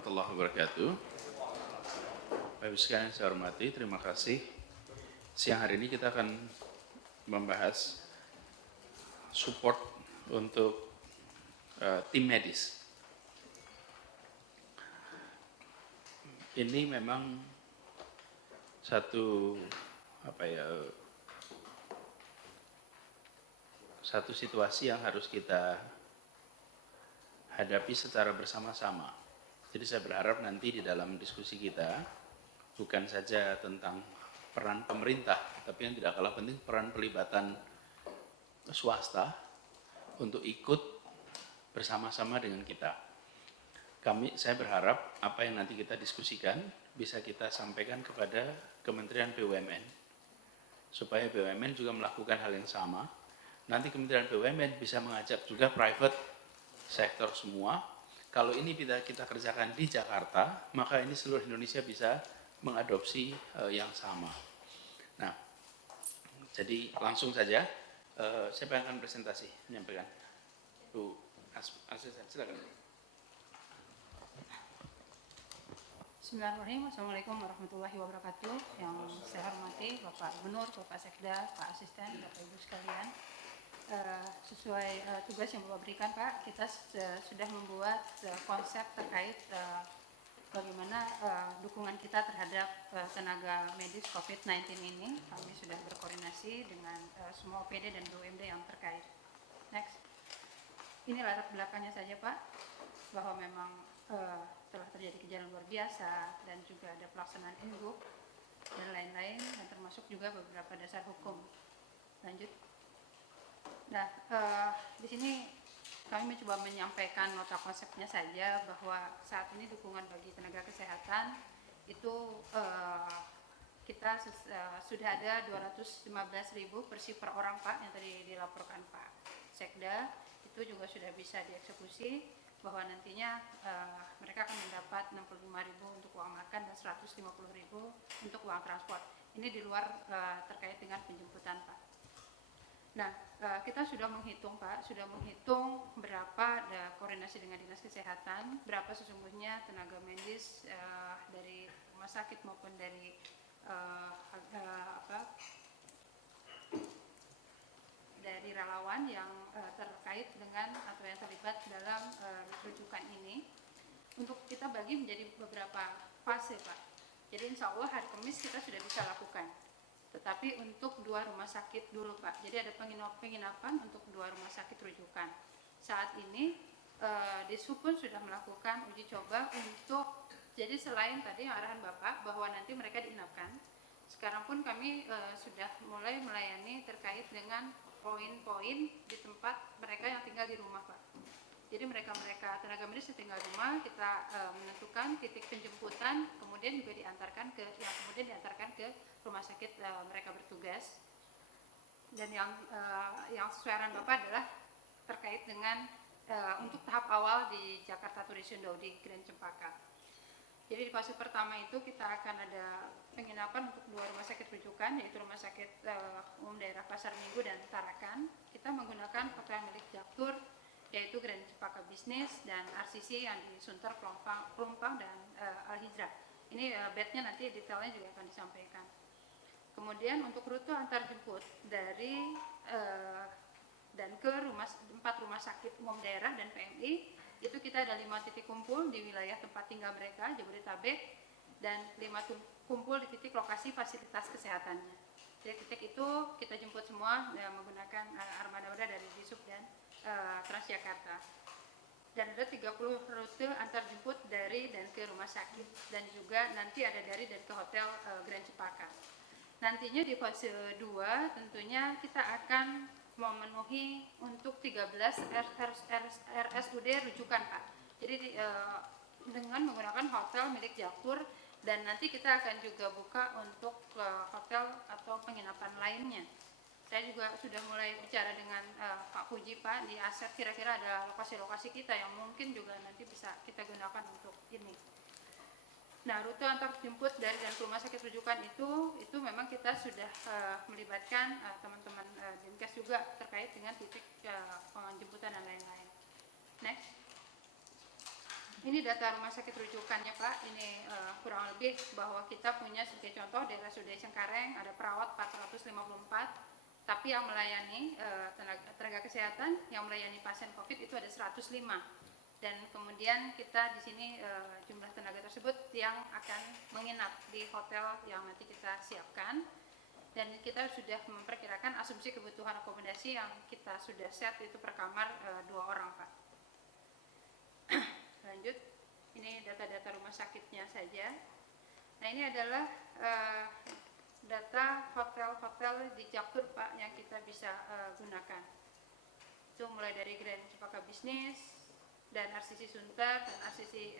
warahmatullahi wabarakatuh. Bapak Ibu sekalian saya hormati, terima kasih. Siang hari ini kita akan membahas support untuk tim medis. Ini memang satu situasi yang harus kita hadapi secara bersama-sama. Jadi saya berharap nanti di dalam diskusi kita bukan saja tentang peran pemerintah, tapi yang tidak kalah penting peran pelibatan swasta untuk ikut bersama-sama dengan kita. Saya berharap apa yang nanti kita diskusikan bisa kita sampaikan kepada Kementerian BUMN supaya BUMN juga melakukan hal yang sama. Nanti Kementerian BUMN bisa mengajak juga private sektor semua. Kalau ini kita kerjakan di Jakarta, maka ini seluruh Indonesia bisa mengadopsi yang sama. Nah, jadi langsung saja, siapa yang akan presentasi, menyampaikan? Bu Asisten, silakan. Bismillahirrahmanirrahim. Assalamualaikum warahmatullahi wabarakatuh. Yang saya hormati Bapak Gubernur, Bapak Sekda, Pak Asisten, Bapak Ibu sekalian. Sesuai tugas yang Bapak berikan Pak, kita sudah membuat konsep terkait bagaimana dukungan kita terhadap tenaga medis COVID-19 ini. Kami sudah berkoordinasi dengan semua OPD dan BUMD yang terkait. Next. Ini latar belakangnya saja Pak, bahwa memang telah terjadi kejadian luar biasa dan juga ada pelaksanaan induk dan lain-lain, dan termasuk juga beberapa dasar hukum. Lanjut. Nah, di sini kami mencoba menyampaikan nota konsepnya saja bahwa saat ini dukungan bagi tenaga kesehatan itu kita sudah ada 215.000 per shift per orang Pak, yang tadi dilaporkan Pak Sekda, itu juga sudah bisa dieksekusi, bahwa nantinya mereka akan mendapat 65.000 untuk uang makan dan 150.000 untuk uang transport. Ini di luar terkait dengan penjemputan Pak. Nah, kita sudah menghitung Pak, berapa koordinasi dengan Dinas Kesehatan, berapa sesungguhnya tenaga medis dari rumah sakit maupun dari dari relawan yang terkait dengan atau yang terlibat dalam rujukan ini. Untuk kita bagi menjadi beberapa fase Pak. Jadi insya Allah hari Kamis kita sudah bisa lakukan. Tetapi untuk 2 rumah sakit dulu Pak. Jadi ada penginapan untuk 2 rumah sakit rujukan. Saat ini Dishub pun sudah melakukan uji coba untuk, jadi selain tadi yang arahan Bapak bahwa nanti mereka diinapkan, sekarang pun kami sudah mulai melayani terkait dengan poin-poin di tempat mereka yang tinggal di rumah Pak. Jadi mereka tenaga medis yang tinggal di rumah, kita menentukan titik penjemputan, kemudian juga diantarkan ke rumah sakit mereka bertugas. Dan yang sesuai arahan Bapak adalah terkait dengan untuk tahap awal di Jakarta Tourism di Grand Cempaka. Jadi di fase pertama itu kita akan ada penginapan untuk 2 rumah sakit rujukan, yaitu Rumah Sakit Umum Daerah Pasar Minggu dan Tarakan. Kita menggunakan hotel milik Jaktur, yaitu Grand Cempaka Bisnis dan RCC yang di Sunter, Pelumpang dan Al-Hijrah. Ini bednya nanti detailnya juga akan disampaikan. Kemudian untuk rute antar jemput dari dan ke 4 rumah sakit umum daerah dan PMI, itu kita ada 5 titik kumpul di wilayah tempat tinggal mereka, Jabodetabek, dan 5 kumpul di titik lokasi fasilitas kesehatannya. Jadi titik itu kita jemput semua menggunakan armada dari Dishub dan Transjakarta. Dan ada 30 rute antar jemput dari dan ke rumah sakit, dan juga nanti ada dari dan ke hotel Grand Cempaka. Nantinya di fase 2 tentunya kita akan memenuhi untuk 13 RSUD rujukan Pak. Jadi dengan menggunakan hotel milik Jaktur, dan nanti kita akan juga buka untuk hotel atau penginapan lainnya. Saya juga sudah mulai bicara dengan Pak Puji Pak di aset, kira-kira ada lokasi-lokasi kita yang mungkin juga nanti bisa kita gunakan untuk ini. Nah, rute antar jemput dari dan ke rumah sakit rujukan itu memang kita sudah melibatkan teman-teman Dinkes juga terkait dengan titik penjemputan dan lain-lain. Next. Ini data rumah sakit rujukannya Pak, ini kurang lebih bahwa kita punya sebagai contoh di RSUD Cengkareng ada perawat 454, tapi yang melayani tenaga kesehatan yang melayani pasien COVID itu ada 105. Dan kemudian kita di sini jumlah tenaga tersebut yang akan menginap di hotel yang nanti kita siapkan, dan kita sudah memperkirakan asumsi kebutuhan akomodasi yang kita sudah set itu per kamar 2 orang Pak. Lanjut, ini data-data rumah sakitnya saja. Nah ini adalah data hotel-hotel di Jaktur Pak yang kita bisa gunakan. Itu mulai dari Grand Cempaka Bisnis dan RCC Sunter dan RCC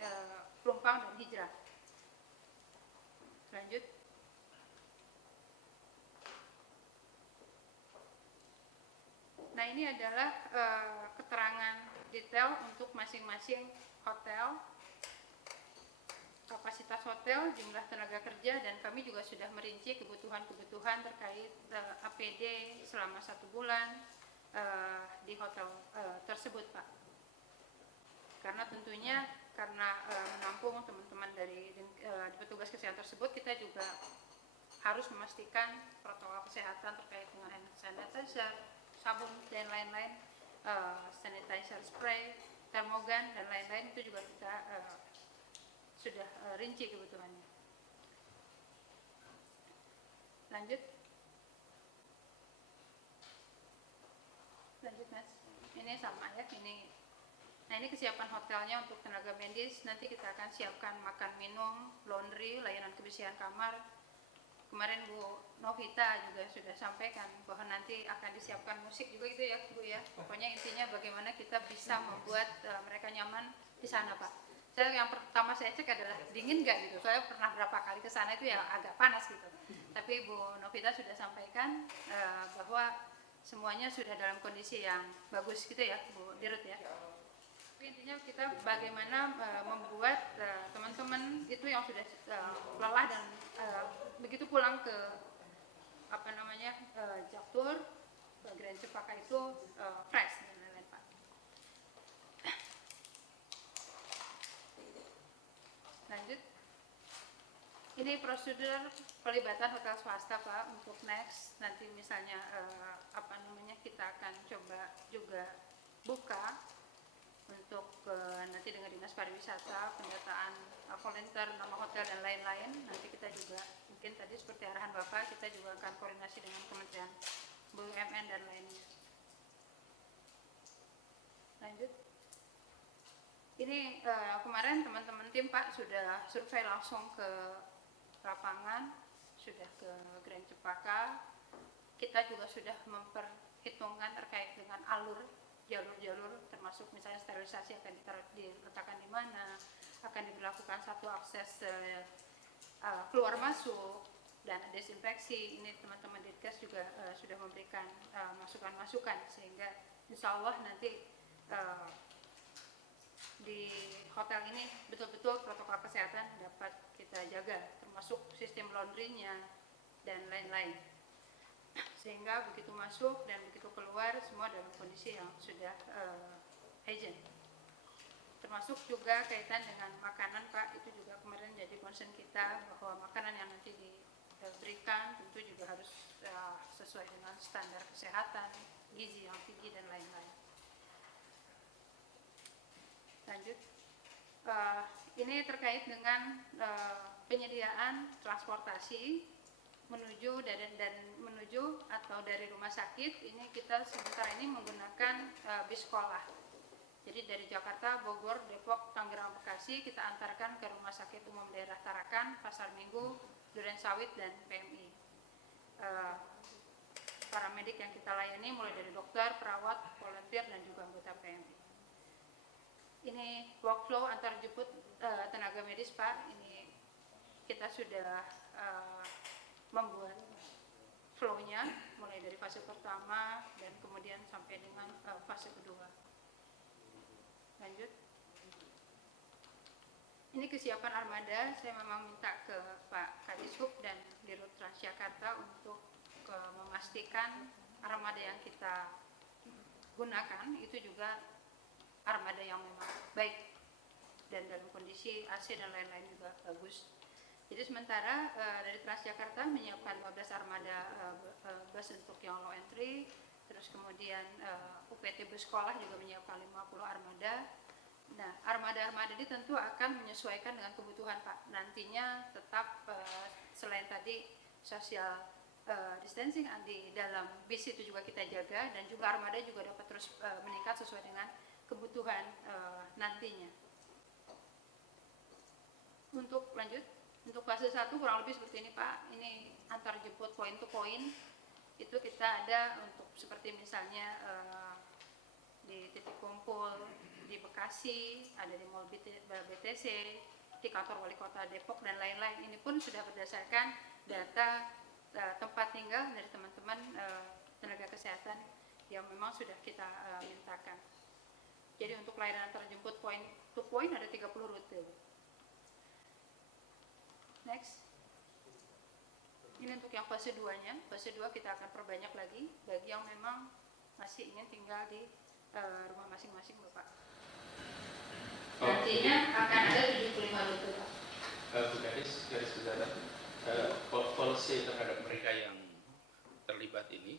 Pelumpang dan Hijrah. Lanjut. Nah ini adalah keterangan detail untuk masing-masing hotel, kapasitas hotel, jumlah tenaga kerja, dan kami juga sudah merinci kebutuhan-kebutuhan terkait APD selama 1 bulan di hotel tersebut Pak. Karena tentunya karena menampung teman-teman dari petugas kesehatan tersebut, kita juga harus memastikan protokol kesehatan terkait dengan hand sanitizer, sabun dan lain-lain, sanitizer spray, termogan dan lain-lain, itu juga kita sudah rinci kebutuhannya. Lanjut Mas, ini sama ya, nah ini kesiapan hotelnya untuk tenaga medis. Nanti kita akan siapkan makan minum, laundry, layanan kebersihan kamar. Kemarin Bu Novita juga sudah sampaikan bahwa nanti akan disiapkan musik juga itu ya Bu ya. Pokoknya intinya bagaimana kita bisa membuat mereka nyaman di sana Pak. Yang pertama saya cek adalah dingin nggak gitu. Saya pernah berapa kali ke sana itu ya agak panas gitu. Tapi Bu Novita sudah sampaikan bahwa semuanya sudah dalam kondisi yang bagus gitu ya Bu Dirut ya. Tapi intinya kita bagaimana membuat teman-teman itu yang sudah lelah dan begitu pulang ke Jaktur, Grand Cempaka itu fresh dan lain-lain Pak. Lanjut, ini prosedur pelibatan hotel swasta Pak untuk next. Nanti misalnya kita akan coba juga buka untuk nanti dengan Dinas Pariwisata, pendataan volunteer, nama hotel dan lain-lain. Nanti kita juga mungkin tadi seperti arahan Bapak, kita juga akan koordinasi dengan Kementerian BUMN dan lainnya. Lanjut. Ini kemarin teman-teman tim Pak sudah survei langsung ke lapangan, sudah ke Grand Cempaka. Kita juga sudah memperhitungkan terkait dengan alur jalur-jalur, termasuk misalnya sterilisasi akan diletakkan di mana, akan diberlakukan satu akses keluar masuk dan desinfeksi. Ini teman-teman Dinkes juga sudah memberikan masukan-masukan, sehingga insya Allah nanti di hotel ini betul-betul protokol kesehatan dapat kita jaga, termasuk sistem laundry-nya dan lain-lain, sehingga begitu masuk dan begitu keluar semua dalam kondisi yang sudah hygiene. Termasuk juga kaitan dengan makanan Pak, itu juga kemarin jadi concern kita bahwa makanan yang nanti diberikan tentu juga harus sesuai dengan standar kesehatan, gizi yang tinggi dan lain-lain. Lanjut, ini terkait dengan penyediaan transportasi menuju dan menuju atau dari rumah sakit. Ini kita sementara ini menggunakan bis sekolah. Jadi dari Jakarta, Bogor, Depok, Tangerang, Bekasi kita antarkan ke Rumah Sakit Umum Daerah Tarakan, Pasar Minggu, Durensawit dan PMI. Para medik yang kita layani mulai dari dokter, perawat, volunteer dan juga anggota PMI. Ini workflow antar jemput tenaga medis Pak. Ini kita sudah membuat flow-nya mulai dari fase pertama dan kemudian sampai dengan fase kedua. Lanjut. Ini kesiapan armada. Saya memang minta ke Pak Kadishub dan Dirut Transjakarta untuk memastikan armada yang kita gunakan itu juga armada yang memang baik. dan dalam kondisi AC dan lain-lain juga bagus. Jadi sementara dari Transjakarta menyiapkan 12 armada bus untuk yang low entry, terus kemudian UPT bus sekolah juga menyiapkan 50 armada. Nah, armada-armada ini tentu akan menyesuaikan dengan kebutuhan Pak. Nantinya tetap selain tadi social distancing di dalam bis itu juga kita jaga, dan juga armada juga dapat terus meningkat sesuai dengan kebutuhan nantinya. Untuk lanjut, untuk fase 1 kurang lebih seperti ini Pak. Ini antar jemput point to point. Itu kita ada untuk seperti misalnya di titik kumpul di Bekasi, ada di Mall BTC, di kantor Wali Kota Depok dan lain-lain. Ini pun sudah berdasarkan data tempat tinggal dari teman-teman tenaga kesehatan yang memang sudah kita mintakan. Jadi untuk layanan antar jemput point to point ada 30 rute. Next. Ini untuk yang fase 2-nya. Fase 2 kita akan perbanyak lagi bagi yang memang masih ingin tinggal di rumah masing-masing Bapak. Nantinya akan ada 75 rute Pak. Bu Gadis, garis besar, policy terhadap mereka yang terlibat ini,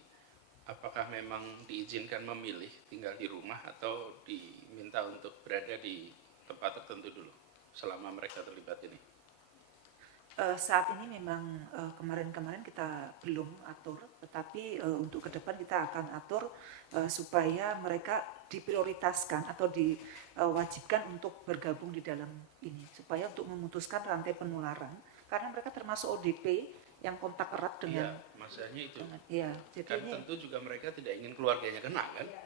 apakah memang diizinkan memilih tinggal di rumah atau diminta untuk berada di tempat tertentu dulu selama mereka terlibat ini? Saat ini memang kemarin-kemarin kita belum atur, tetapi untuk ke depan kita akan atur supaya mereka diprioritaskan atau diwajibkan untuk bergabung di dalam ini, supaya untuk memutuskan rantai penularan, karena mereka termasuk ODP yang kontak erat dengan. Iya, maksudnya itu. Iya, jadi kan ini, tentu juga mereka tidak ingin keluarganya kena kan? Iya.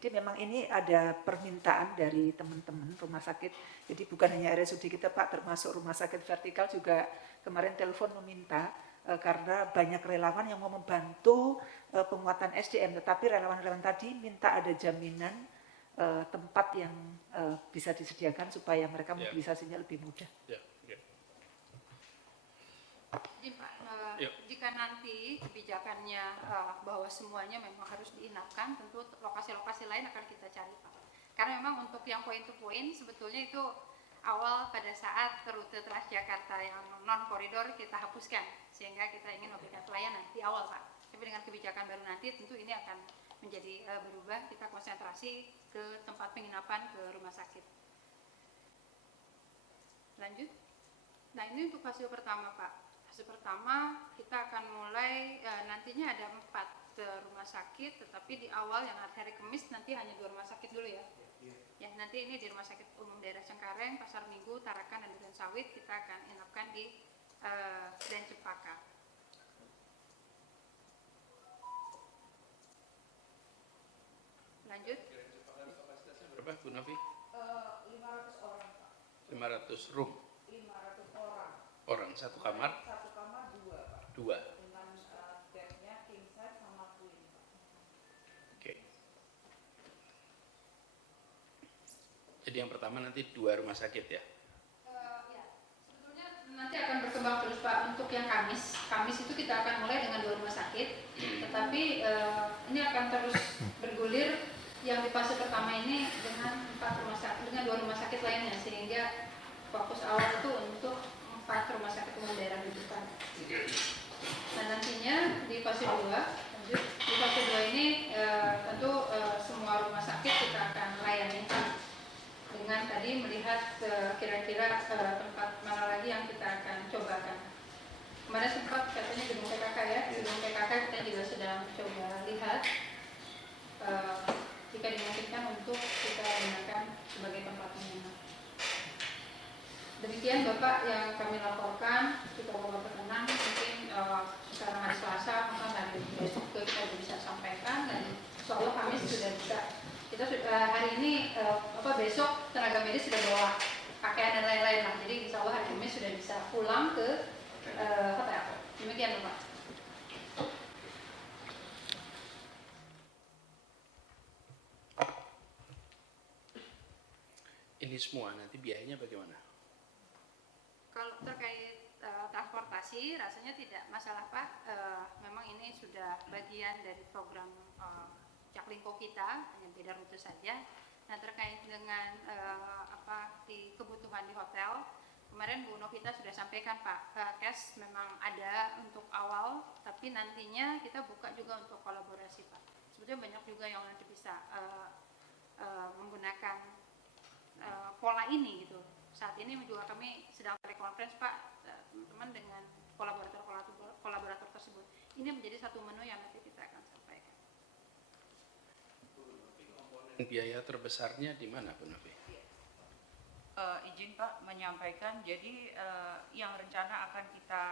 Jadi memang ini ada permintaan dari teman-teman rumah sakit. Jadi bukan hanya RSUD kita Pak, termasuk rumah sakit vertikal juga kemarin telepon meminta karena banyak relawan yang mau membantu penguatan SDM. Tetapi relawan-relawan tadi minta ada jaminan tempat yang bisa disediakan supaya mereka mobilisasinya lebih mudah. Jadi Pak, jika nanti kebijakannya bahwa semuanya memang harus diinapkan, tentu lokasi-lokasi lain akan kita cari Pak. Karena memang untuk yang point to point sebetulnya itu awal pada saat rute Transjakarta yang non koridor kita hapuskan, sehingga kita ingin memberikan pelayanan di awal Pak. Tapi dengan kebijakan baru nanti tentu ini akan menjadi berubah, kita konsentrasi ke tempat penginapan, ke rumah sakit. Lanjut. Nah ini untuk fase pertama Pak. Fase pertama kita akan mulai nantinya ada 4 rumah sakit, tetapi di awal yang hari Kamis nanti hanya 2 rumah sakit dulu ya. Ya nanti ini di Rumah Sakit Umum Daerah Cengkareng, Pasar Minggu, Tarakan, dan Duren Sawit kita akan inapkan di Dan Cempaka. Lanjut. Berapa Bu Novi? 500 orang Pak. 500 room. 500 orang. Orang satu kamar? Satu kamar 2 Pak. 2. Dengan bednya king size sama queen Pak. Oke. Jadi yang pertama nanti 2 rumah sakit ya? Ya, sebetulnya nanti akan berkembang terus Pak. Untuk yang Kamis itu kita akan mulai dengan 2 rumah sakit, tetapi ini akan terus bergulir yang di fase pertama ini dengan 4 rumah sakit, dengan 2 rumah sakit lainnya, sehingga fokus awal itu untuk 4 rumah sakit umum daerah rujukan. Nah nantinya di fase 2, lanjut di fase 2 ini tentu semua rumah sakit kita akan layani dengan tadi melihat kira-kira tempat mana lagi yang kita akan cobakan. Kemarin sempat katanya gedung PKK ya, gedung PKK kita juga sedang coba lihat jika dimungkinkan untuk kita gunakan sebagai tempat penginapan. Demikian Bapak yang kami laporkan, kita Bapak berkenan mungkin sekarang hari Selasa, maka hari besok kita bisa sampaikan, dan insya Allah kami sudah bisa, kita sudah hari ini besok tenaga medis sudah bawa pakaian dan lain-lain lah, jadi insya Allah hari Kamis sudah bisa pulang ke hotel. Demikian Bapak. Ini semua nanti biayanya bagaimana? Kalau terkait transportasi rasanya tidak masalah Pak, memang ini sudah bagian dari program Jaklingko kita, hanya beda rute saja. Nah, terkait dengan di kebutuhan di hotel, kemarin Bu Novita sudah sampaikan Pak, cash memang ada untuk awal, tapi nantinya kita buka juga untuk kolaborasi Pak. Sebetulnya banyak juga yang nanti bisa menggunakan pola ini gitu. Saat ini juga kami sedang rekonferensi Pak, teman-teman dengan kolaborator tersebut. Ini menjadi satu menu yang nanti kita akan sampaikan. Biaya terbesarnya di mana Bu Novi? Izin Pak menyampaikan, jadi yang rencana akan kita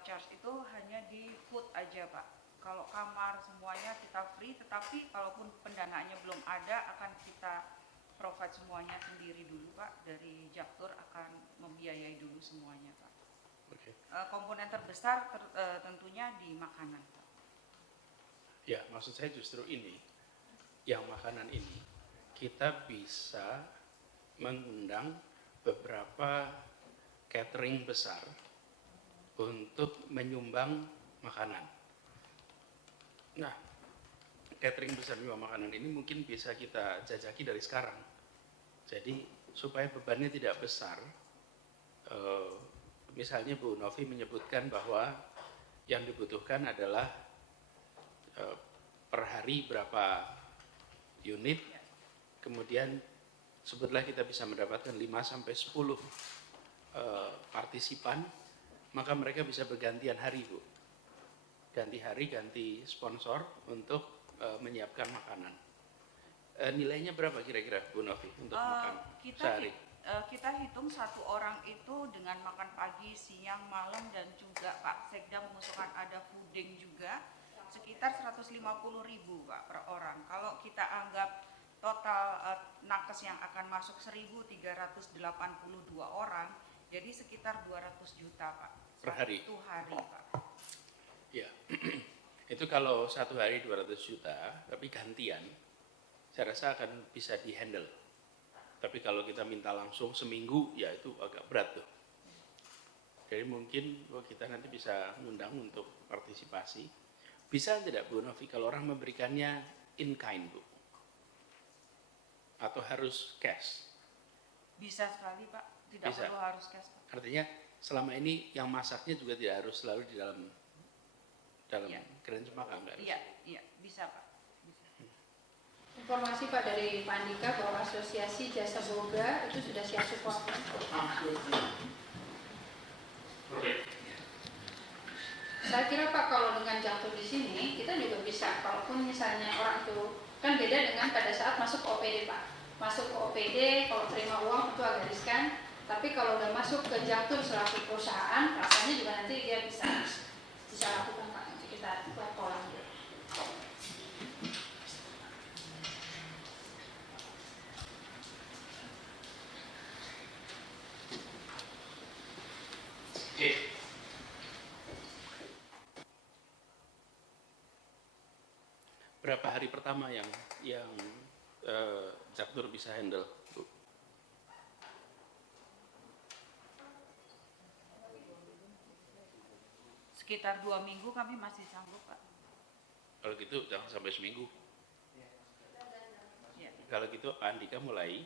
charge itu hanya di food aja Pak. Kalau kamar semuanya kita free, tetapi kalaupun pendanaannya belum ada akan kita provide semuanya sendiri dulu Pak. Dari Jaktur akan membiayai dulu semuanya Pak. Okay. Komponen terbesar tentunya di makanan Pak. Ya, maksud saya justru ini, yang makanan ini kita bisa mengundang beberapa catering besar untuk menyumbang makanan. Nah, catering besar menyumbang makanan ini mungkin bisa kita jajaki dari sekarang. Jadi supaya bebannya tidak besar, misalnya Bu Novi menyebutkan bahwa yang dibutuhkan adalah per hari berapa unit, kemudian sebetulnya kita bisa mendapatkan 5-10 partisipan, maka mereka bisa bergantian hari Bu. Ganti hari, ganti sponsor untuk menyiapkan makanan. Nilainya berapa kira-kira Bu Novi untuk makan sehari? Kita hitung satu orang itu dengan makan pagi, siang, malam, dan juga Pak Sekda mengusulkan ada fooding juga, sekitar 150.000 Pak per orang. Kalau kita anggap total nakes yang akan masuk 1.382 orang, jadi sekitar 200 juta Pak. Per hari? Satu hari Pak. Ya, itu kalau satu hari 200 juta, tapi gantian, saya rasa akan bisa dihandle. Tapi kalau kita minta langsung seminggu, ya itu agak berat tuh. Jadi mungkin kita nanti bisa ngundang untuk partisipasi. Bisa tidak Bu Novi kalau orang memberikannya in kind Bu? Atau harus cash? Bisa sekali Pak, tidak Bisa. perlu harus cash Pak. Artinya selama ini yang masaknya juga tidak harus selalu di dalam Iya. keran cempaka, enggak harus? Iya, bisa Pak. Bisa. Informasi Pak dari Pak Andika bahwa Asosiasi Jasa Boga itu sudah siap support. Saya kira Pak kalau dengan Jaktur di sini kita juga bisa, kalaupun misalnya orang itu kan beda dengan pada saat masuk ke OPD Pak. Masuk ke OPD kalau terima uang itu agak riskan, tapi kalau udah masuk ke Jaktur selaku perusahaan, rasanya juga nanti dia bisa lakukan Pak. Nanti kita buat pola gitu. Oke. Berapa hari pertama yang Jaktur bisa handle, Bu? Sekitar 2 minggu kami masih sanggup Pak. Kalau gitu jangan sampai seminggu. Ya. Kalau gitu Pak Andika mulai,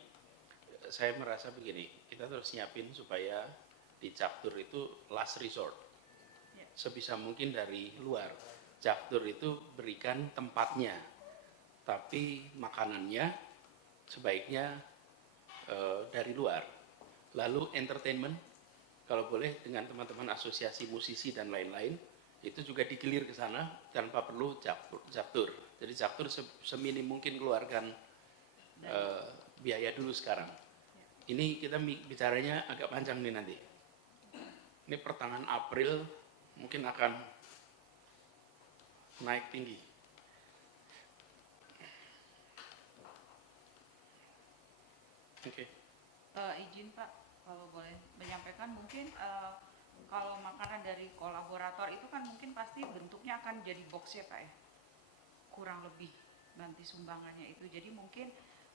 saya merasa begini, kita terus nyiapin supaya di Jaktur itu last resort. Ya. Sebisa mungkin dari luar. Jaktur itu berikan tempatnya, tapi makanannya sebaiknya dari luar. Lalu entertainment, kalau boleh dengan teman-teman asosiasi musisi dan lain-lain, itu juga digilir ke sana tanpa perlu Jaktur. Jadi Jaktur seminim mungkin keluarkan biaya dulu sekarang. Ini kita bicaranya agak panjang nih nanti. Ini pertengahan April mungkin akan naik tinggi. Oke. Izin Pak, kalau boleh menyampaikan mungkin kalau makanan dari kolaborator itu kan mungkin pasti bentuknya akan jadi box ya Pak ya, kurang lebih nanti sumbangannya itu. Jadi mungkin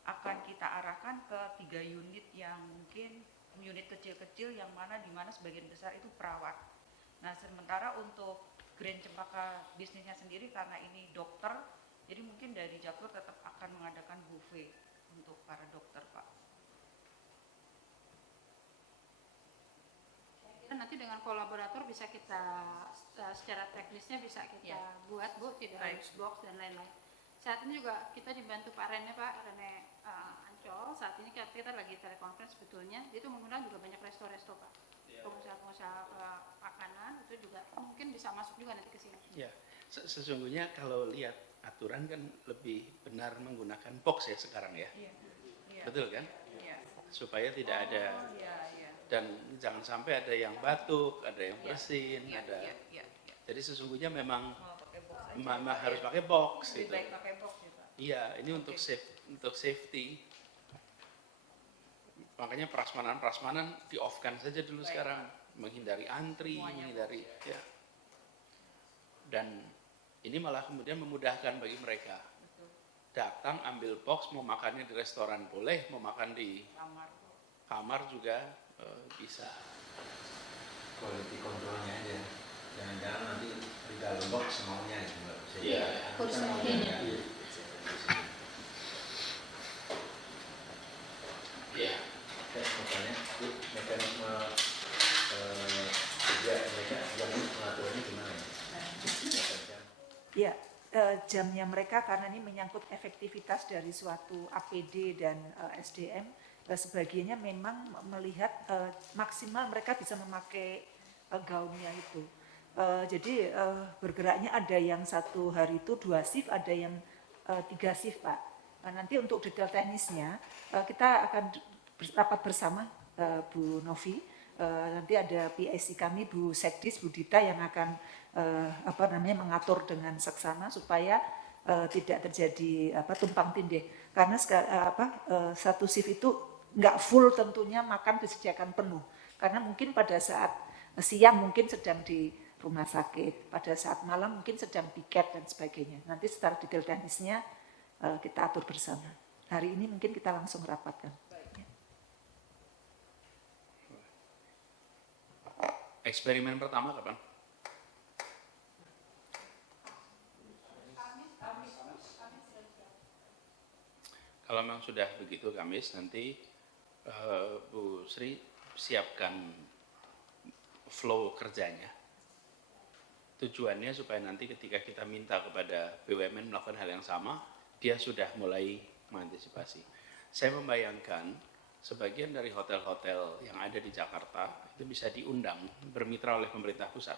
akan kita arahkan ke 3 unit yang mungkin unit kecil-kecil yang mana di mana sebagian besar itu perawat. Nah sementara untuk Grand Cempaka bisnisnya sendiri karena ini dokter, jadi mungkin dari Jaktur tetap akan mengadakan buffet. untuk para dokter, Pak? Nanti dengan kolaborator bisa kita secara teknisnya bisa kita buat Bu, tidak harus box dan lain-lain. Saat ini juga kita dibantu Pak Rene Ancol. Saat ini kita lagi telekonferensi sebetulnya. Itu mengundang juga banyak resto-resto Pak, pengusaha-pengusaha makanan itu juga mungkin bisa masuk juga nanti ke sini. Ya, sesungguhnya kalau lihat aturan kan lebih benar menggunakan box ya sekarang ya, betul kan? Supaya tidak ada. Dan jangan sampai ada yang batuk, ada yang bersin, ada. Jadi sesungguhnya memang harus pakai box gitu. Iya, ini untuk safety. Makanya prasmanan di off-kan saja dulu sekarang, menghindari antri, menghindari ya. Dan ini malah kemudian memudahkan bagi mereka. Datang ambil box, mau makannya di restoran boleh, mau makan di kamar juga bisa. Quality controlnya aja, jangan-jangan nanti di dalam box semuanya juga bisa. Iya. Iya. Makanya mekanisme kerja mereka yang pengaturannya gimana Ya, jamnya mereka karena ini menyangkut efektivitas dari suatu APD dan SDM. Sebagiannya memang melihat maksimal mereka bisa memakai gaunnya itu. Jadi bergeraknya ada yang 1 hari itu 2 shift, ada yang 3 shift Pak. Nanti untuk detail teknisnya kita akan rapat bersama Bu Novi. Nanti ada PIC kami Bu Sekdis, Bu Dita yang akan mengatur dengan seksama supaya tidak terjadi tumpang tindih. Karena satu shift itu nggak full tentunya makan disediakan penuh. Karena mungkin pada saat siang mungkin sedang di rumah sakit, pada saat malam mungkin sedang piket dan sebagainya. Nanti secara detail teknisnya kita atur bersama. Hari ini mungkin kita langsung rapatkan. Eksperimen pertama kapan? Kalau memang sudah begitu Kamis, nanti Bu Sri siapkan flow kerjanya. Tujuannya supaya nanti ketika kita minta kepada BUMN melakukan hal yang sama, dia sudah mulai mengantisipasi. Saya membayangkan sebagian dari hotel-hotel yang ada di Jakarta itu bisa diundang bermitra oleh pemerintah pusat.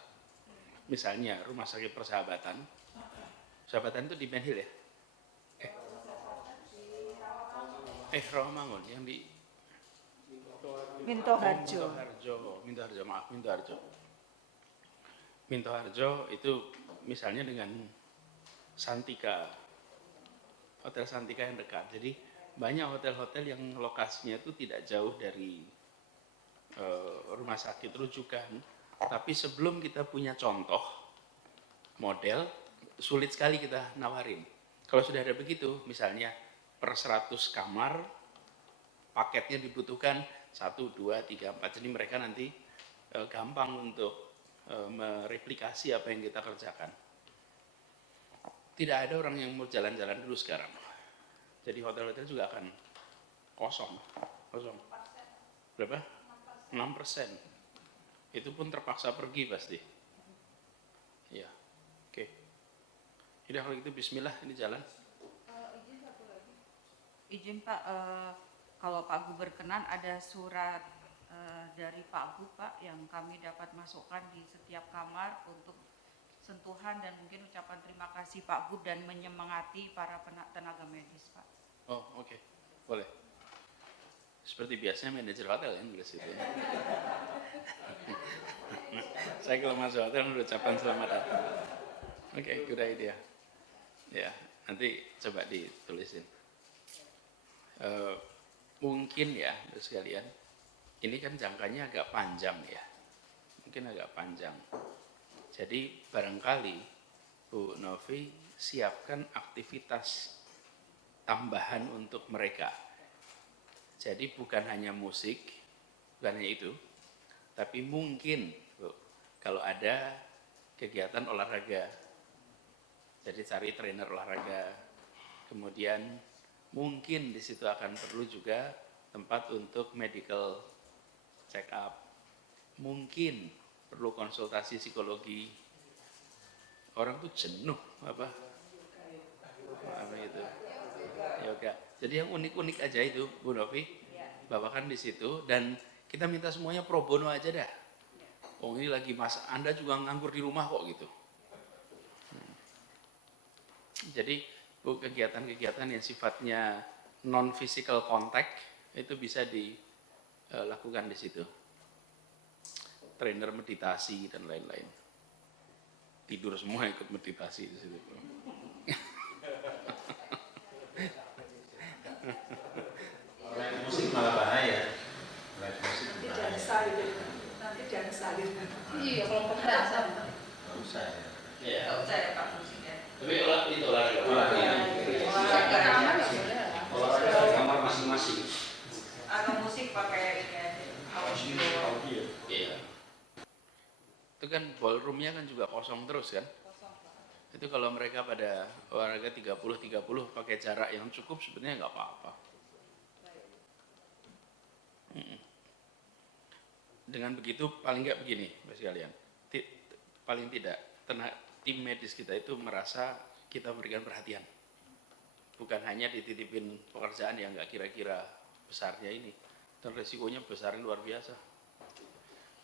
Misalnya Rumah Sakit Persahabatan. Persahabatan itu di Benhil ya? Rawamangun yang di Minto Harjo. Minto Harjo itu misalnya dengan Santika, Hotel Santika yang dekat. Jadi banyak hotel-hotel yang lokasinya itu tidak jauh dari rumah sakit rujukan. Tapi sebelum kita punya contoh model, sulit sekali kita nawarin. Kalau sudah ada begitu, misalnya per 100 kamar, paketnya dibutuhkan 1, 2, 3, 4. Jadi mereka nanti gampang untuk mereplikasi apa yang kita kerjakan. Tidak ada orang yang mau jalan-jalan dulu sekarang. Jadi hotel-hotel juga akan kosong. Berapa? 6%. Itu pun terpaksa pergi pasti. Ya, oke. Udah kalau gitu bismillah, ini jalan. Izin Pak, kalau Pak Gu berkenan ada surat dari Pak Gu Pak yang kami dapat masukkan di setiap kamar untuk sentuhan dan mungkin ucapan terima kasih Pak Gu dan menyemangati para tenaga medis Pak. Oh oke, boleh. Seperti biasanya manajer hotel yang nulis itu. Saya kalau masuk hotel ucapan selamat datang. Oke, good idea. Ya, nanti coba ditulisin. Mungkin ya, sekalian, ini kan jangkanya agak panjang ya, mungkin agak panjang. Jadi barangkali Bu Novi siapkan aktivitas tambahan untuk mereka. Jadi bukan hanya musik, bukan hanya itu, tapi mungkin Bu, kalau ada kegiatan olahraga, jadi cari trainer olahraga, kemudian Mungkin di situ akan perlu juga tempat untuk medical check up. Mungkin perlu konsultasi psikologi. Orang tuh jenuh apa itu. Yoga. Jadi yang unik-unik aja itu, Bu Novi, bawakan di situ dan kita minta semuanya pro bono aja dah. Oh ini lagi mas, Anda juga nganggur di rumah kok gitu. Jadi Bu, kegiatan-kegiatan yang sifatnya non physical contact itu bisa dilakukan di situ. Trainer meditasi dan lain-lain. Tidur semua ikut meditasi di situ. Live musik malah bahaya. Live musik bahaya. Nanti jangan salin. Iya, kalau pemerasan. Nggak usah ya. Iya. Nggak usah ya Pak musiknya. Tapi itu olahraga. Olahraga kamar nggak boleh lah. Olahraga di kamar masing-masing. Atau musik pakai ini aja. Audio. Iya. Itu kan ballroomnya kan juga kosong terus kan? Itu kalau mereka pada olahraga 30-30 pakai jarak yang cukup sebenarnya nggak apa-apa. Dengan begitu paling nggak begini, Mas kalian, paling tidak tim medis kita itu merasa kita berikan perhatian, bukan hanya dititipin pekerjaan yang nggak kira-kira besarnya ini, dan resikonya besar luar biasa.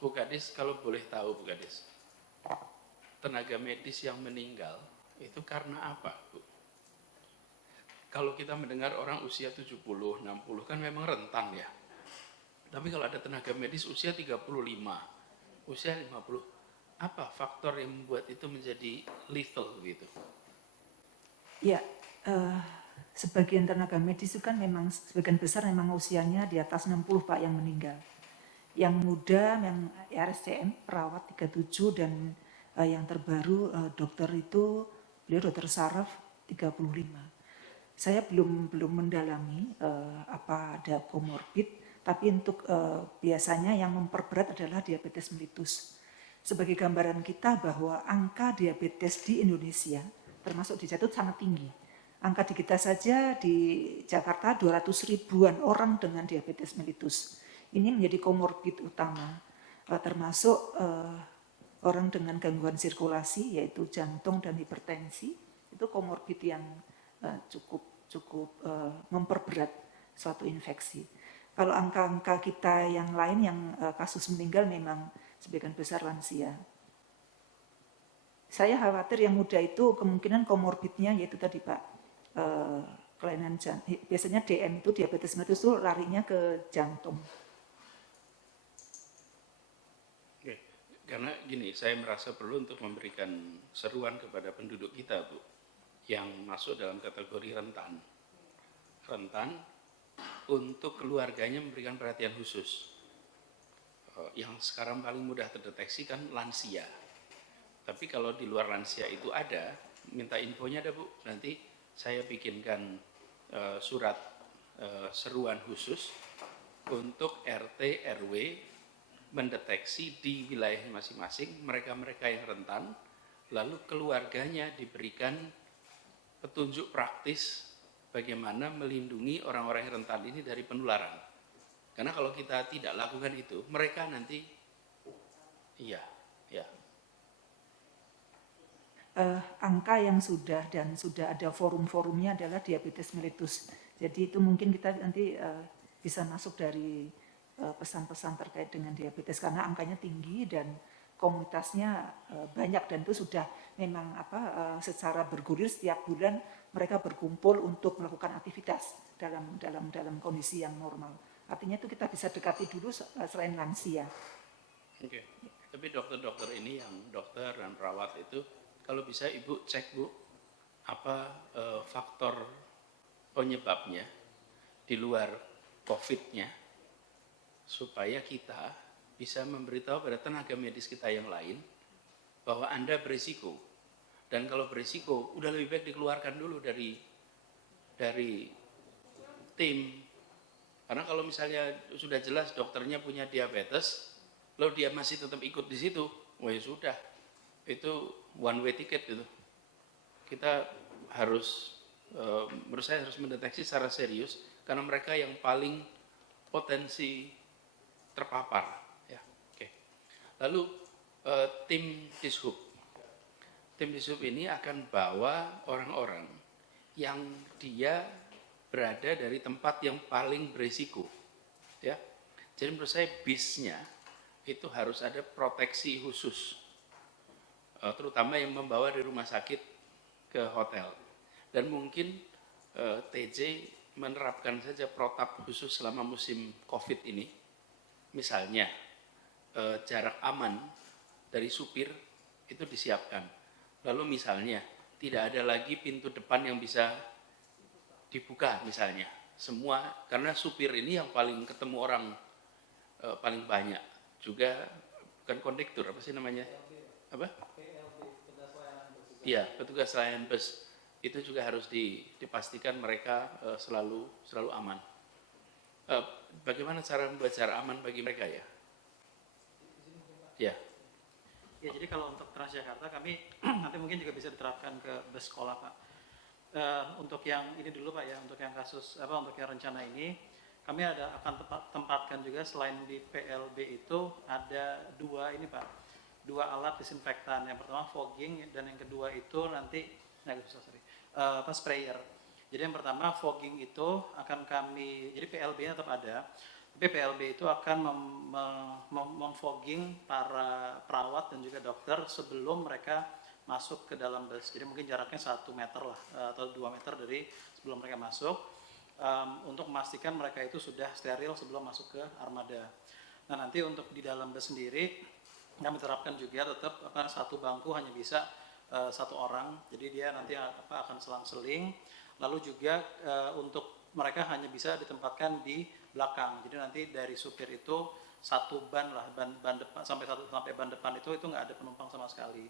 Bu Kadis, kalau boleh tahu Bu Kadis, tenaga medis yang meninggal itu karena apa, Bu? Kalau kita mendengar orang usia 70, 60 kan memang rentan ya. Tapi kalau ada tenaga medis usia 35, usia 50, apa faktor yang membuat itu menjadi lethal gitu? Ya, sebagian tenaga medis itu kan memang sebagian besar memang usianya di atas 60 Pak yang meninggal. Yang muda, yang RSCM, perawat 37 dan yang terbaru dokter itu, beliau dokter Saraf 35. Saya belum mendalami apa ada komorbid, tapi untuk biasanya yang memperberat adalah diabetes mellitus. Sebagai gambaran kita bahwa angka diabetes di Indonesia termasuk di Jawa sangat tinggi. Angka di kita saja di Jakarta 200 ribuan orang dengan diabetes mellitus. Ini menjadi komorbid utama, termasuk orang dengan gangguan sirkulasi yaitu jantung dan hipertensi. Itu komorbid yang cukup memperberat suatu infeksi. Kalau angka-angka kita yang lain yang kasus meninggal memang sebagian besar lansia. Saya khawatir yang muda itu kemungkinan komorbidnya yaitu tadi Pak, kelainan jantung. Biasanya DM itu diabetes mellitus itu larinya ke jantung. Oke. Karena gini, saya merasa perlu untuk memberikan seruan kepada penduduk kita, Bu, yang masuk dalam kategori rentan. Rentan untuk keluarganya memberikan perhatian khusus. Yang sekarang paling mudah terdeteksi kan lansia. Tapi kalau di luar lansia itu ada, minta infonya ada Bu. Nanti saya bikinkan surat seruan khusus untuk RT RW mendeteksi di wilayah masing-masing mereka-mereka yang rentan, lalu keluarganya diberikan petunjuk praktis bagaimana melindungi orang-orang yang rentan ini dari penularan. Karena kalau kita tidak lakukan itu, mereka nanti, iya. Angka yang sudah ada forum-forumnya adalah diabetes mellitus. Jadi itu mungkin kita nanti bisa masuk dari pesan-pesan terkait dengan diabetes karena angkanya tinggi dan komunitasnya banyak dan itu sudah memang secara bergulir setiap bulan mereka berkumpul untuk melakukan aktivitas dalam kondisi yang normal. Artinya itu kita bisa dekati dulu selain lansia. Oke. Tapi dokter-dokter ini yang dokter dan perawat itu kalau bisa Ibu cek Bu apa faktor penyebabnya di luar COVID-nya supaya kita bisa memberitahu pada tenaga medis kita yang lain bahwa Anda berisiko. Dan kalau berisiko, udah lebih baik dikeluarkan dulu dari tim. Karena kalau misalnya sudah jelas dokternya punya diabetes, lalu dia masih tetap ikut di situ, wah ya sudah, itu one way ticket itu. Kita harus menurut saya harus mendeteksi secara serius karena mereka yang paling potensi terpapar. Ya, oke. Lalu tim Dishub ini akan bawa orang-orang yang dia berada dari tempat yang paling berisiko. Ya, jadi menurut saya bisnya itu harus ada proteksi khusus, terutama yang membawa dari rumah sakit ke hotel. Dan mungkin TJ menerapkan saja protap khusus selama musim COVID ini. Misalnya jarak aman dari supir itu disiapkan. Lalu misalnya tidak ada lagi pintu depan yang bisa dibuka misalnya. Semua, karena supir ini yang paling ketemu orang paling banyak. Juga bukan kondektur, apa sih namanya? Apa? Iya, petugas layanan bus. Itu juga harus dipastikan mereka selalu aman. Bagaimana cara membuat jarak aman bagi mereka ya? Ya. Ya, jadi kalau untuk Transjakarta kami nanti mungkin juga bisa diterapkan ke bus sekolah, Pak. Untuk yang ini dulu, Pak, ya, untuk yang kasus untuk yang rencana ini kami akan tempatkan juga selain di PLB itu ada dua alat disinfektan. Yang pertama fogging dan yang kedua itu nanti sprayer. Jadi yang pertama fogging itu akan kami, jadi PLB-nya tetap ada, tapi PLB itu akan memfogging para perawat dan juga dokter sebelum mereka masuk ke dalam bus. Jadi mungkin jaraknya 1 meter lah atau 2 meter dari sebelum mereka masuk, untuk memastikan mereka itu sudah steril sebelum masuk ke armada. Nah, nanti untuk di dalam bus sendiri kami terapkan juga tetap satu bangku hanya bisa 1 orang. Jadi dia nanti akan selang-seling. Lalu juga untuk mereka hanya bisa ditempatkan di belakang. Jadi nanti dari supir itu satu ban depan sampai ban depan itu nggak ada penumpang sama sekali.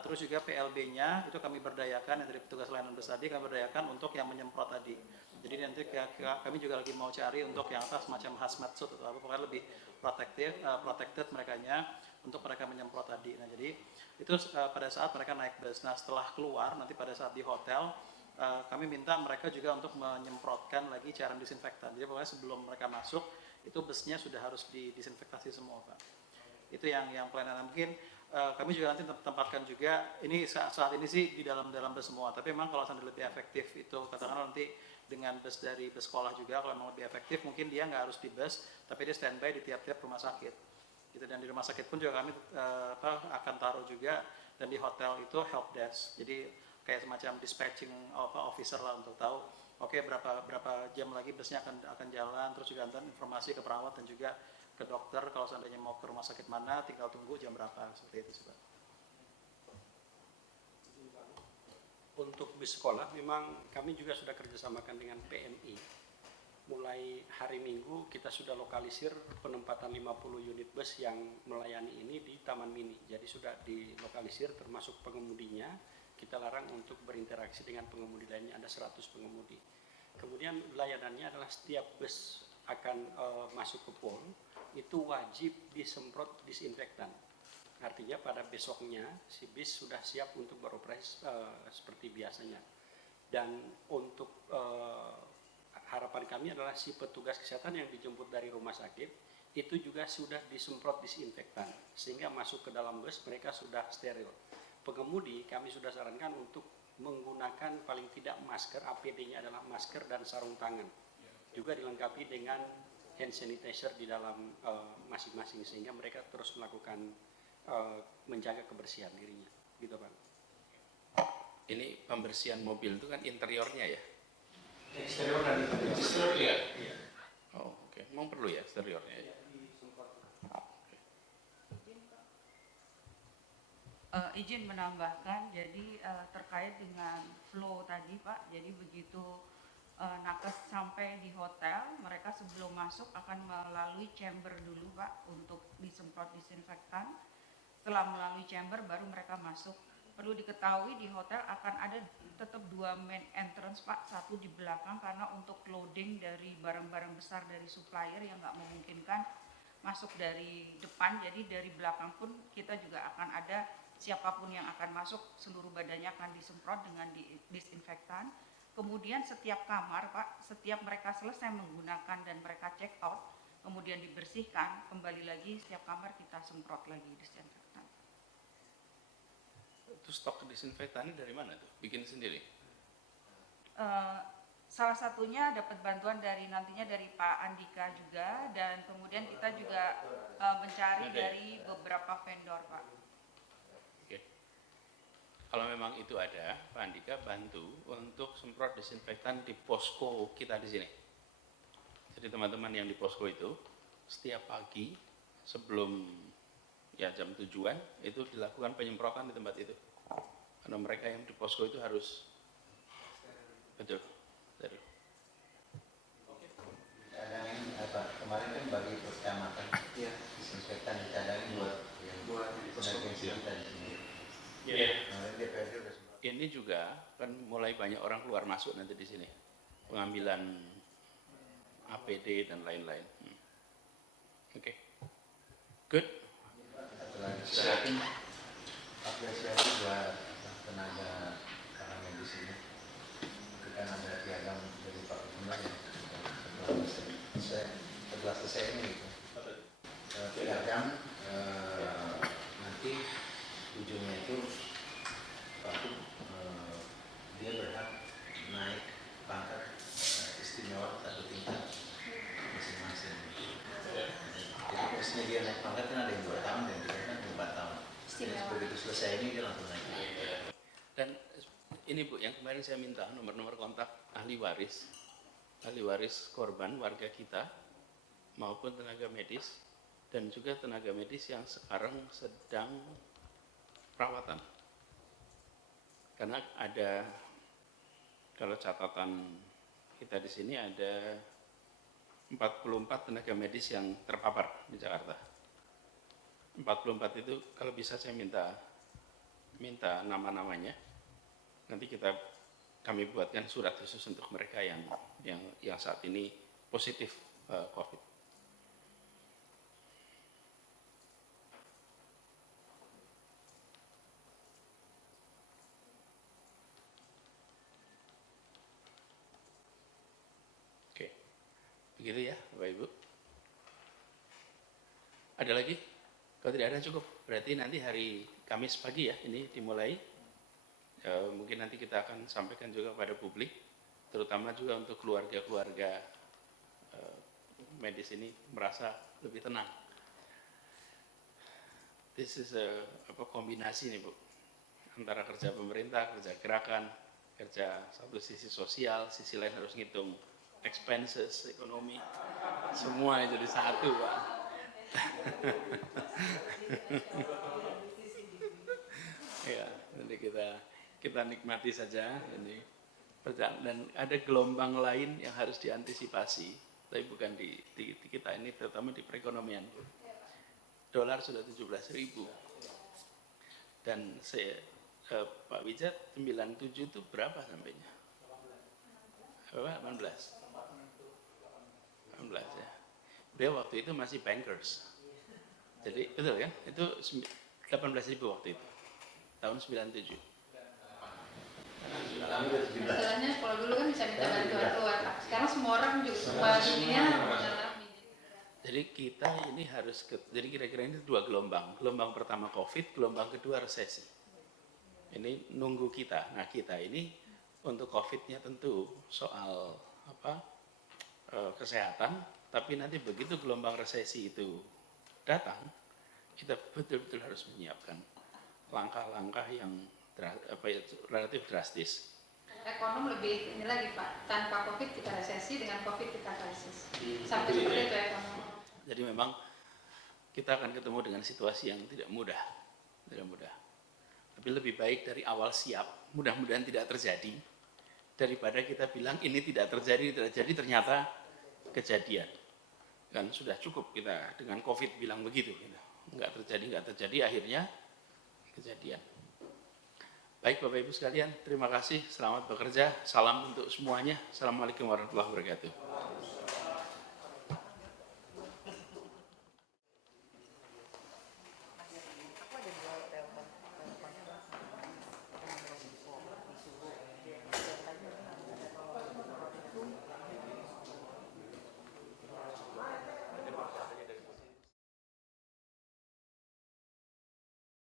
Terus juga PLB-nya itu kami berdayakan, yang dari petugas layanan bus tadi kami berdayakan untuk yang menyemprot tadi. Jadi nanti kami juga lagi mau cari untuk yang semacam hazmat suit atau apa, pokoknya lebih protected merekanya untuk mereka menyemprot tadi. Nah, jadi itu pada saat mereka naik bus. Nah, setelah keluar nanti pada saat di hotel kami minta mereka juga untuk menyemprotkan lagi cairan disinfektan. Jadi pokoknya sebelum mereka masuk itu busnya sudah harus didisinfektasi semua, Pak. Itu yang pelayanan. Mungkin kami juga nanti tempatkan juga, ini saat ini sih di dalam bus semua, tapi memang kalau sampai lebih efektif itu katakanlah nanti dengan bus dari bus sekolah juga, kalau memang lebih efektif mungkin dia nggak harus di bus tapi dia standby di tiap-tiap rumah sakit gitu. Dan di rumah sakit pun juga kami akan taruh juga, dan di hotel itu help desk, jadi kayak semacam dispatching officer lah untuk tahu berapa jam lagi busnya akan jalan, terus juga antar informasi ke perawat dan juga ke dokter kalau seandainya mau ke rumah sakit mana, tinggal tunggu jam berapa, seperti itu sih, Pak. Untuk bus sekolah memang kami juga sudah kerjasamakan dengan PMI. Mulai hari Minggu kita sudah lokalisir penempatan 50 unit bus yang melayani ini di Taman Mini. Jadi sudah dilokalisir termasuk pengemudinya. Kita larang untuk berinteraksi dengan pengemudi lainnya, ada 100 pengemudi. Kemudian layanannya adalah setiap bus akan masuk ke pol, itu wajib disemprot disinfektan. Artinya pada besoknya si bis sudah siap untuk beroperasi seperti biasanya. Dan untuk harapan kami adalah si petugas kesehatan yang dijemput dari rumah sakit itu juga sudah disemprot disinfektan sehingga masuk ke dalam bus mereka sudah steril. Pengemudi kami sudah sarankan untuk menggunakan paling tidak masker, APD-nya adalah masker dan sarung tangan. Juga dilengkapi dengan hand sanitizer di dalam masing-masing sehingga mereka terus melakukan menjaga kebersihan dirinya, gitu, Pak. Ini pembersihan mobil itu kan interiornya ya? Eksterior dan Eksterior ya? Iya. Oh, oke. Memang perlu ya eksteriornya ya? Izin menambahkan, jadi terkait dengan flow tadi, Pak, jadi begitu nakes sampai di hotel, mereka sebelum masuk akan melalui chamber dulu, Pak, untuk disemprot disinfektan. Setelah melalui chamber baru mereka masuk. Perlu diketahui di hotel akan ada tetap 2 main entrance, Pak, satu di belakang karena untuk loading dari barang-barang besar dari supplier yang nggak memungkinkan masuk dari depan, jadi dari belakang pun kita juga akan ada siapapun yang akan masuk seluruh badannya akan disemprot dengan disinfektan. kemudian setiap kamar Pak, setiap mereka selesai menggunakan dan mereka check out, kemudian dibersihkan, kembali lagi setiap kamar kita semprot lagi disinfektan. Itu stok disinfektannya dari mana tuh? Bikin sendiri? Salah satunya dapat bantuan nantinya dari Pak Andika juga, dan kemudian kita juga mencari dari beberapa vendor Pak. Oke. Kalau memang itu ada, Pak Andika bantu untuk semprot disinfektan di posko kita di sini. Jadi teman-teman yang di posko itu setiap pagi sebelum ya jam tujuan itu dilakukan penyemprotan di tempat itu. Karena mereka yang di posko itu harus betul. Cadangin apa? Kemarin kan bagi perkecamatan, disinfektan dicadangin buat emergensi kita di sini. Kemarin DPRD udah sempat. Ini juga kan mulai banyak orang keluar masuk nanti di sini, pengambilan APD dan lain-lain. Oke. Good. Satu lagi, silakan apresiasi buat tenaga medis ini. Kita ada piagam dari Pak Gubernur ya. Setelah selesai ini gitu. Piagam nanti ujungnya itu Pak dia berhak naik pangkat istimewa 1 tingkat masing-masing. Jadi terusnya dia naik pangkat kan ada yang 2 tahun dan dia kan 4 tahun. Jadi begitu selesai ini dia langsung naik. Dan ini Bu, yang kemarin saya minta nomor-nomor kontak ahli waris korban warga kita maupun tenaga medis dan juga tenaga medis yang sekarang sedang perawatan. Karena ada, kalau catatan kita di sini ada 44 tenaga medis yang terpapar di Jakarta. 44 itu kalau bisa saya minta nama-namanya. Nanti kami buatkan surat khusus untuk mereka yang saat ini positif COVID. Oke, begitu ya Bapak Ibu. Ada lagi? Kalau tidak ada cukup. Berarti nanti hari Kamis pagi ya ini dimulai. Mungkin nanti kita akan sampaikan juga kepada publik, terutama juga untuk keluarga-keluarga medis ini merasa lebih tenang. This is kombinasi nih Bu, antara kerja pemerintah, kerja gerakan, kerja satu sisi sosial, sisi lain harus ngitung expenses, ekonomi, semua jadi satu Pak. Ya, nanti kita nikmati saja ini dan ada gelombang lain yang harus diantisipasi, tapi bukan di kita ini, terutama di perekonomian. Dolar sudah 17.000 dan Pak Wijat 97 itu berapa sampainya? Berapa? 18 ya. Beliau waktu itu masih bankers. Jadi betul kan? Itu 18.000 waktu itu. Tahun 97. Masalahnya kalau dulu kan bisa minta bantuan luar, Pak. Sekarang semua orang juga semua dunia mengalami. Jadi kita ini harus jadi kira-kira ini 2 gelombang. Gelombang pertama COVID, gelombang kedua resesi. Ini nunggu kita. Nah, kita ini untuk COVID-nya tentu soal kesehatan, tapi nanti begitu gelombang resesi itu datang, kita betul-betul harus menyiapkan langkah-langkah yang relatif drastis. Ekonom lebih ini lagi Pak, tanpa COVID kita resesi, dengan COVID kita krisis. Sampai seperti itu ekonom. Jadi memang kita akan ketemu dengan situasi yang tidak mudah. Tapi lebih baik dari awal siap, mudah-mudahan tidak terjadi, daripada kita bilang ini tidak terjadi, ternyata kejadian. Kan sudah cukup kita dengan COVID bilang begitu. Enggak terjadi, akhirnya kejadian. Baik Bapak Ibu sekalian, terima kasih, selamat bekerja, salam untuk semuanya. Assalamualaikum warahmatullahi wabarakatuh.